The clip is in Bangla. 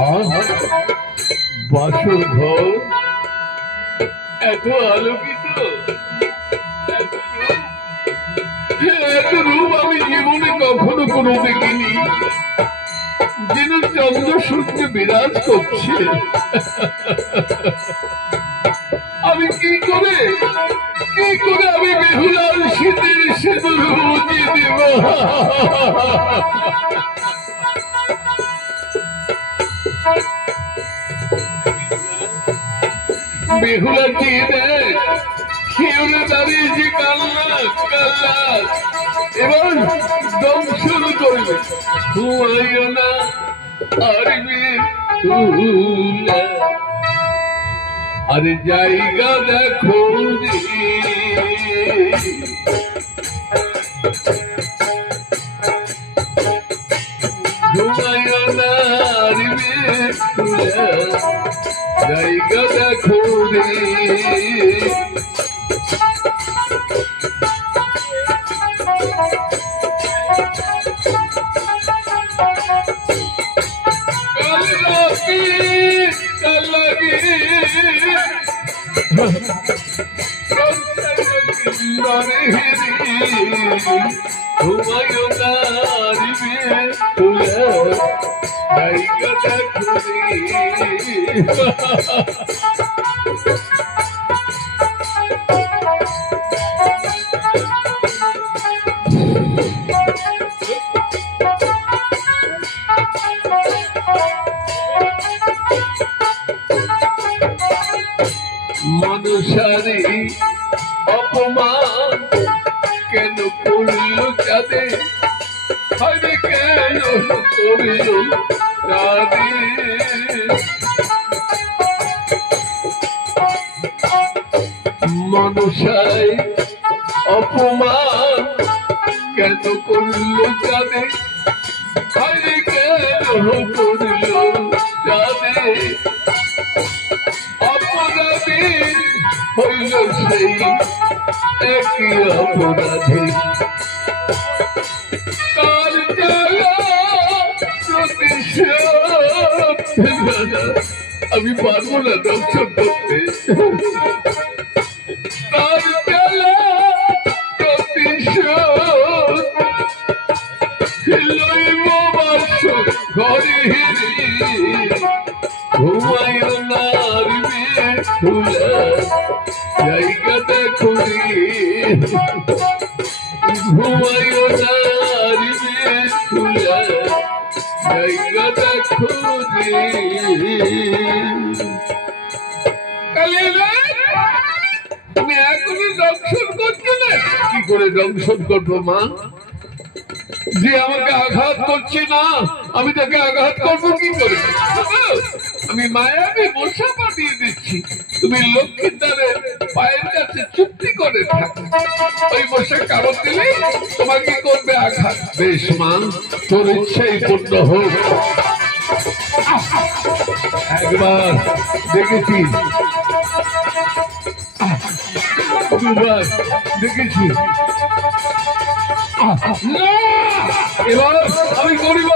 আর বাসর ঘর এত আলোকিত, এত রূপ আমি জীবনে কখনো কোনো দেখিনি। যেন চন্দ্র সূর্য বিরাজ করছে। আমি কি করে আমি বেহুলার শীতের সিঁদুর বুঝিয়ে দেব? বেহুলা চেয়ে দেখ, শিউরে দাঁড়িয়েছে কাল্লা কাল্লা, এবার দম শুরু করবে। ঘুমাইও না আরবি বেহুলা, আরে জায়গা দেখো রে, ঘুমাইও না আরবি বেহুলা, জায়গা দেখো রে। ঘুমাইও না আরবি বেহুলা, জায়গা দেখো রে। মানুষারে অপমান কেন করল চাঁদে, হরে কেন করল চাঁদে? মানুষায় অপমান কেন করল চাঁদে, হরে কেন করল চাঁদে? অপরাধী হইল সেই একই অপরাধী, তার জ্বালা প্রতিশোধ আমি পারবো না দর্শন করতে। তার জ্বালা প্রতিশোধ লইব বাসর ঘরে, ঘুমাইও না আরবি বেহুলা, জায়গা দেখো রে। ঘুমাইও না আরবি বেহুলা, জায়গা দেখো রে। তুমি এখনই দংশন করছো না? কি করে দংশন করবো মা? যে আমাকে আঘাত করছে না, আমি তাকে আঘাত করবো কি করে? আমি মায়াবী মশা পাঠিয়ে দিচ্ছি, তুমি লক্ষ্মীদারের পায়ের কাছে চুক্তি করে থাকো। ওই মশা কামড় দিলে তোমাকে করবে আঘাত। বেশ মা, তোর ইচ্ছাই পূর্ণ হোক। একবার দেখেছি, দুবার দেখেছি, এবার আমি গরিব